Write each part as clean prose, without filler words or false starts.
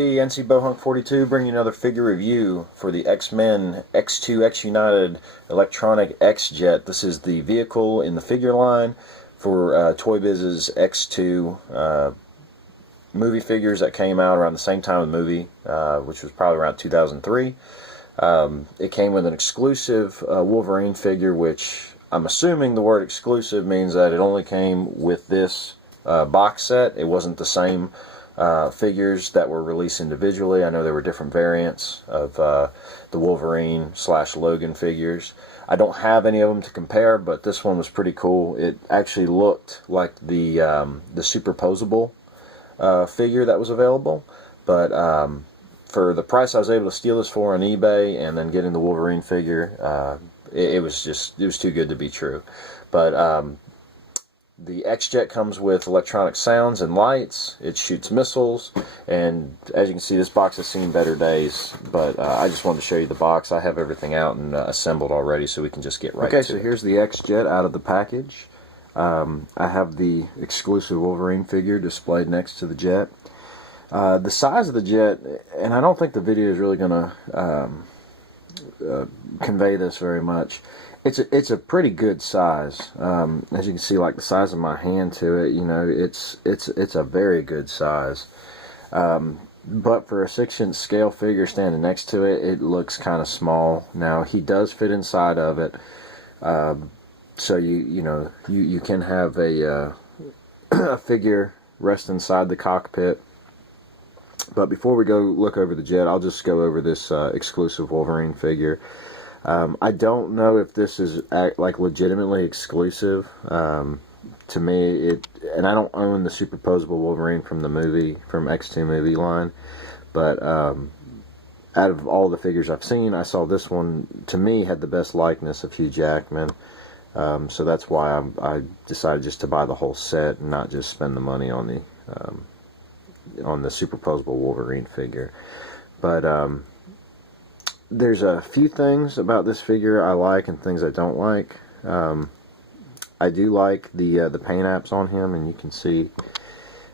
Hey, NC Bohunk 42 bringing you another figure review for the X-Men X2 X United Electronic X-Jet. This is the vehicle in the figure line for Toybiz's X2 movie figures that came out around the same time of the movie, which was probably around 2003. It came with an exclusive Wolverine figure, which I'm assuming the word exclusive means that it only came with this box set. It wasn't the same figures that were released individually. I know there were different variants of the Wolverine / Logan figures. I don't have any of them to compare, but this one was pretty cool. It actually looked like the superposable figure that was available, but for the price I was able to steal this for on eBay and then getting the Wolverine figure, it was too good to be true. But the X-Jet comes with electronic sounds and lights. It shoots missiles, and as you can see, this box has seen better days, but I just wanted to show you the box. I have everything out and assembled already, so we can just get right to it. Okay, so here's the X-Jet out of the package. I have the exclusive Wolverine figure displayed next to the jet. The size of the jet, and I don't think the video is really going to convey this very much. It's a pretty good size. As you can see, like the size of my hand to it, you know, it's a very good size. But for a 6-inch scale figure standing next to it, it looks kind of small. Now he does fit inside of it, so you can have a a figure rest inside the cockpit. But before we go look over the jet, I'll just go over this exclusive Wolverine figure. I don't know if this is like legitimately exclusive. To me, and I don't own the superposable Wolverine from the movie, from X2 movie line, but out of all the figures I've seen, I saw this one, to me, had the best likeness of Hugh Jackman. So that's why I decided just to buy the whole set and not just spend the money on the superposable Wolverine figure. But there's a few things about this figure I like and things I don't like. I do like the paint apps on him, and you can see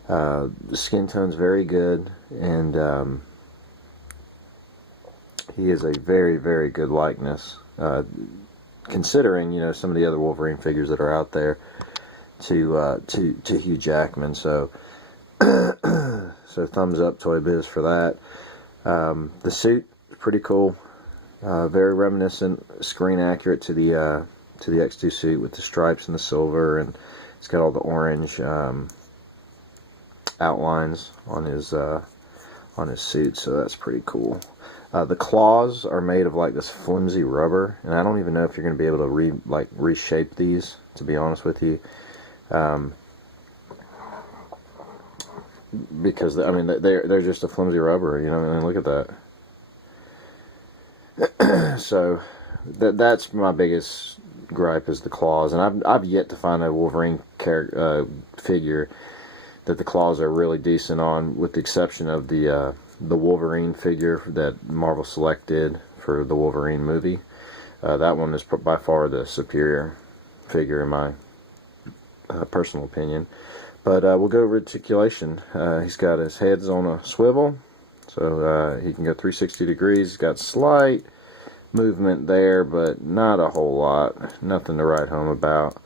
the skin tone's very good, and he is a very, very good likeness, considering, you know, some of the other Wolverine figures that are out there to Hugh Jackman. So so thumbs up Toybiz for that. The suit is pretty cool. Very reminiscent, screen accurate to the X2 suit with the stripes and the silver, and it's got all the orange outlines on his suit, so that's pretty cool. The claws are made of like this flimsy rubber, and I don't even know if you're going to be able to reshape these, to be honest with you, because I mean they're just a flimsy rubber, you know. I mean, look at that. So that's my biggest gripe, is the claws, and I've yet to find a Wolverine figure that the claws are really decent on, with the exception of the Wolverine figure that Marvel Select did for the Wolverine movie. That one is by far the superior figure in my personal opinion. But we'll go over articulation. He's got his head's on a swivel, so he can go 360 degrees. He's got slight movement there, but not a whole lot. Nothing to write home about.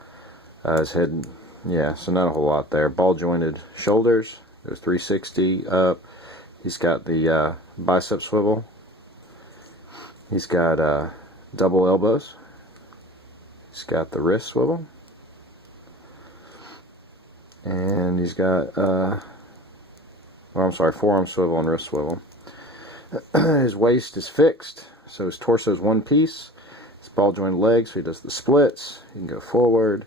His head, yeah, so not a whole lot there. Ball jointed shoulders. There's 360 up. He's got the bicep swivel. He's got double elbows. He's got the wrist swivel. And he's got, forearm swivel and wrist swivel. His waist is fixed, so his torso is one piece. His ball jointed legs, so he does the splits. He can go forward.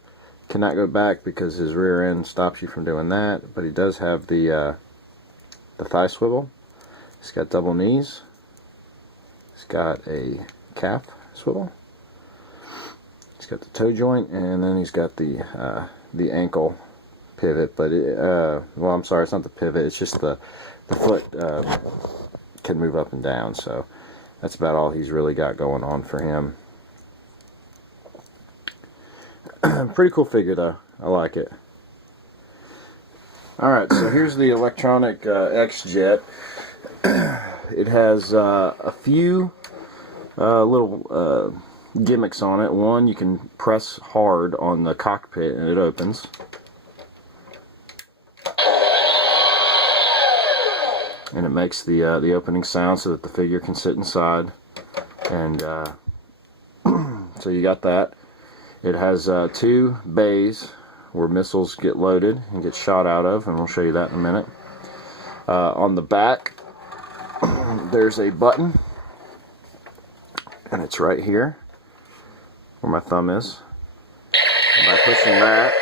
Cannot go back because his rear end stops you from doing that, but he does have the thigh swivel. He's got double knees. He's got a calf swivel. He's got the toe joint, and then he's got the ankle pivot, but well, I'm sorry, it's not the pivot, it's just the foot can move up and down, so that's about all he's really got going on for him. Pretty cool figure though, I like it. Alright, so here's the electronic X-Jet. It has a few little gimmicks on it. One, you can press hard on the cockpit and it opens. And it makes the opening sound so that the figure can sit inside. And so you got that. It has 2 bays where missiles get loaded and get shot out of, and we'll show you that in a minute. On the back, there's a button, and it's right here where my thumb is. And by pushing that,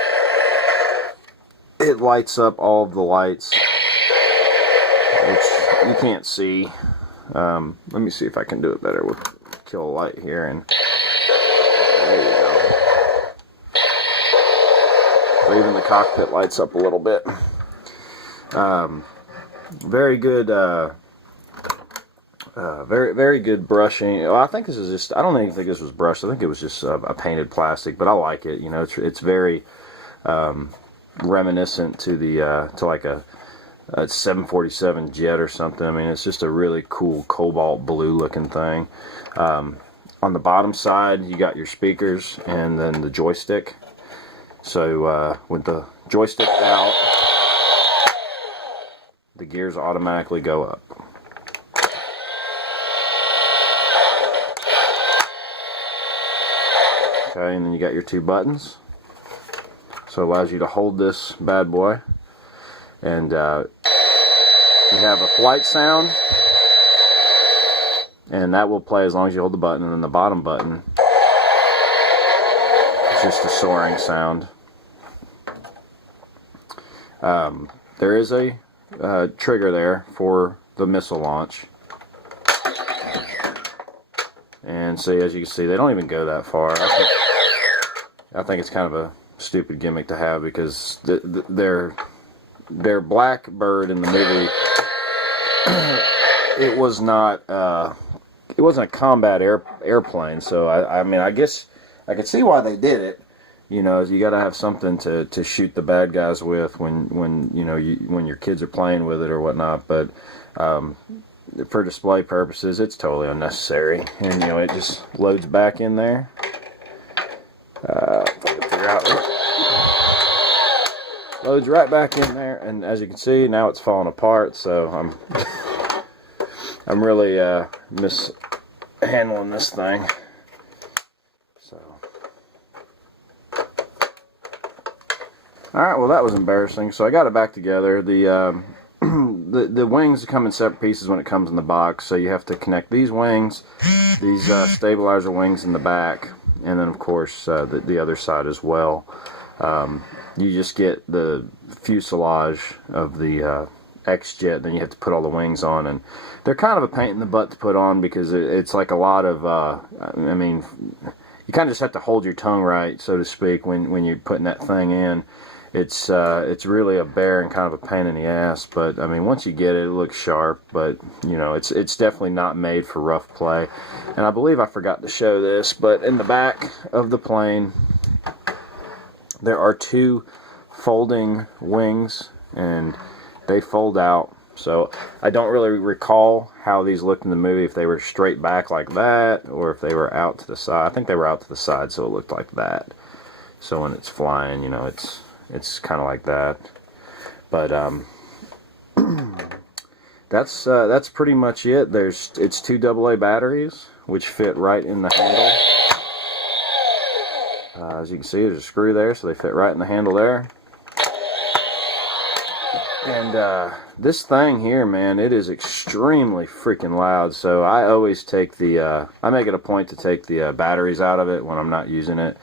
it lights up all of the lights, which you can't see. Let me see if I can do it better with kill a light here, and there you go. So even the cockpit lights up a little bit. Very good, very good brushing. Well, I think this is just, I don't even think this was brushed. I think it was just a painted plastic, but I like it. You know, it's very reminiscent to the to like a 747 jet or something. I mean, it's just a really cool cobalt blue looking thing. On the bottom side, you got your speakers and then the joystick. So with the joystick out, the gears automatically go up. Okay, and then you got your 2 buttons. So it allows you to hold this bad boy. And you have a flight sound, and that will play as long as you hold the button. And then the bottom button is just a soaring sound. There is a trigger there for the missile launch. And see, as you can see, they don't even go that far. I think it's kind of a stupid gimmick to have, because their Blackbird in the movie, it wasn't a combat airplane. So I mean, I guess I could see why they did it. You know, you got to have something to shoot the bad guys with when you know when your kids are playing with it or whatnot. But for display purposes, it's totally unnecessary. And you know, it just loads back in there. Figure out. Loads right back in there, and as you can see, now it's falling apart. So I'm really mishandling this thing. So, all right, well, that was embarrassing. So I got it back together. The the wings come in separate pieces when it comes in the box. So you have to connect these wings, these stabilizer wings in the back, and then of course the other side as well. You just get the fuselage of the X-Jet, then you have to put all the wings on, and they're kind of a pain in the butt to put on, because it's like a lot of, I mean, you kind of just have to hold your tongue right, so to speak, when you're putting that thing in. It's really a bear and kind of a pain in the ass, but I mean, once you get it, it looks sharp, but you know, it's definitely not made for rough play. And I believe I forgot to show this, but in the back of the plane, there are 2 folding wings, and they fold out. So I don't really recall how these looked in the movie, if they were straight back like that, or if they were out to the side. I think they were out to the side, so it looked like that. So when it's flying, you know, it's kind of like that. But that's pretty much it. It's 2 AA batteries, which fit right in the handle. As you can see, there's a screw there, so they fit right in the handle there. And this thing here, man, it is extremely freaking loud. So I always take I make it a point to take the batteries out of it when I'm not using it,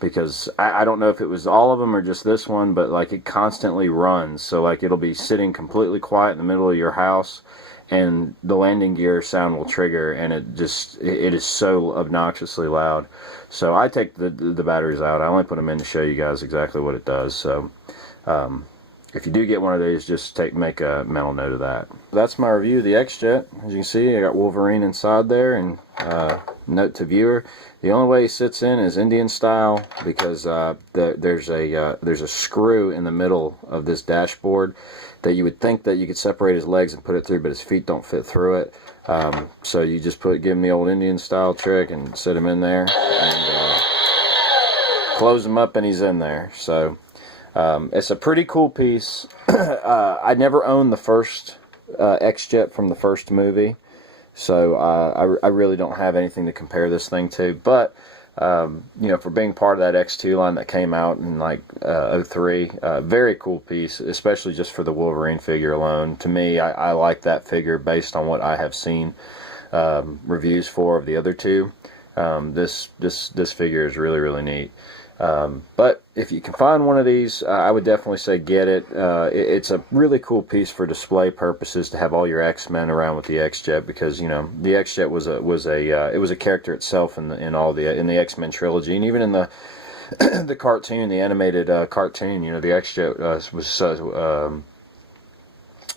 because I don't know if it was all of them or just this one, but like it constantly runs. So like it'll be sitting completely quiet in the middle of your house, and the landing gear sound will trigger, and it is so obnoxiously loud. So I take the batteries out. I only put them in to show you guys exactly what it does. So if you do get one of these, just make a mental note of that. That's my review of the X-Jet. As you can see, I got Wolverine inside there, and note to viewer, the only way he sits in is Indian style, because there's a screw in the middle of this dashboard that you would think that you could separate his legs and put it through, but his feet don't fit through it. So you just give him the old Indian style trick and sit him in there and close him up, and he's in there. So it's a pretty cool piece. I never owned the first X-Jet from the first movie, so I really don't have anything to compare this thing to. But you know, for being part of that X2 line that came out in like 03, very cool piece, especially just for the Wolverine figure alone. To me, I like that figure based on what I have seen reviews for of the other two. This figure is really, really neat. But if you can find one of these, I would definitely say get it. It's a really cool piece for display purposes to have all your X-Men around with the X-Jet, because you know the X-Jet was a character itself in the X-Men trilogy, and even in the the cartoon, the animated cartoon. You know, the X-Jet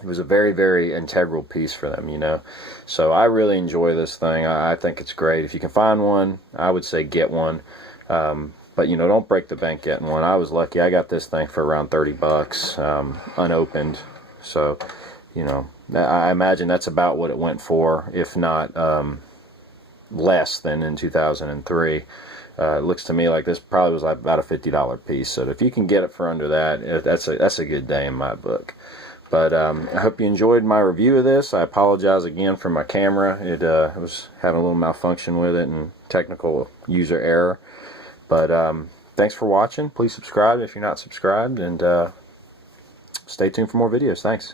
it was a very, very integral piece for them, you know. So I really enjoy this thing. I think it's great. If you can find one, I would say get one. But, you know, don't break the bank getting one. I was lucky. I got this thing for around 30 bucks, unopened. So, you know, I imagine that's about what it went for, if not less than in 2003. It looks to me like this probably was like about a $50 piece. So if you can get it for under that, that's a good day in my book. But I hope you enjoyed my review of this. I apologize again for my camera. It was having a little malfunction with it and technical user error. But thanks for watching. Please subscribe if you're not subscribed, and stay tuned for more videos. Thanks.